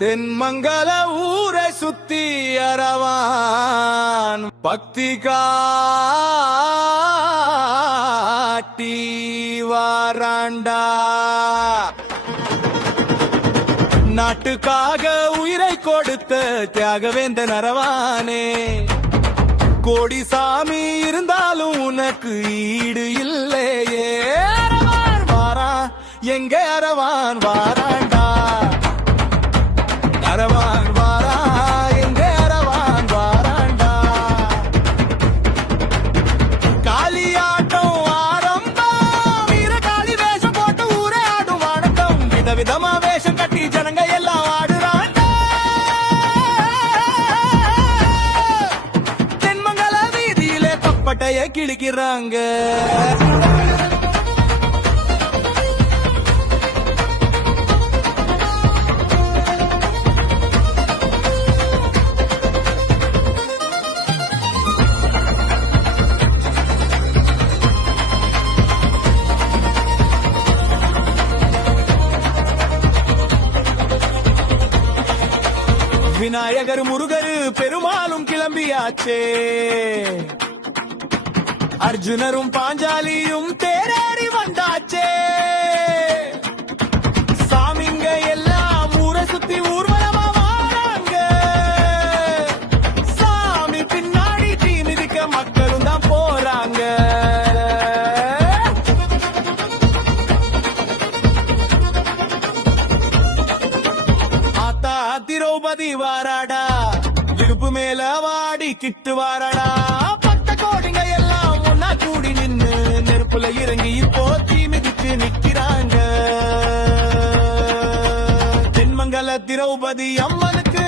தென்மங்கல ஊரை சுத்தி அரவான் பக்தி காட்டி வாராண்டா. நாட்டுக்காக உயிரை கொடுத்த தியாகவேந்தன் அரவானே, கோடி சாமி இருந்தாலும் உனக்கு ஈடு இல்லையே. அரவான் வாரா, எங்க அரவான் வாராண்டா. அரவான் வாரா, எங்க அரவான் வாராண்டா. காளியாட்டம் ஆரம்பம், வீர காளி வேஷம் போட்டு ஊரே ஆடும் ஆனந்தம். விதவிதமா வேஷம் கட்டி ஜனங்க எல்லாம் ஆடுறாண்டா. தென்மங்கல வீதியிலே தப்பட்டைய கிழிக்கிறாங்க. விநாயகர் முருகரு பெருமாளும் கிளம்பியாச்சே, அர்ஜுனரும் பாஞ்சாலியும் தேரேறி வந்தாச்சே. சாமிங்க எல்லாம் ஊரை சுத்தி ஊர்வலமா வாராங்க. சாமி பின்னாடி தீ மிதிக்க மக்களும் தான் போறாங்க. ஆத்தா திரௌபதி வாராடா, இடுப்பு மேல வாடி கிட்டு வாராடா. பட்ட கோடிங்க எல்லாம் ஒன்னா கூடி நின்னு நெருப்புல இறங்கி இப்போ தீ மிதிச்சு நிக்கிறாங்க. தென்மங்கல திரௌபதி அம்மனுக்கு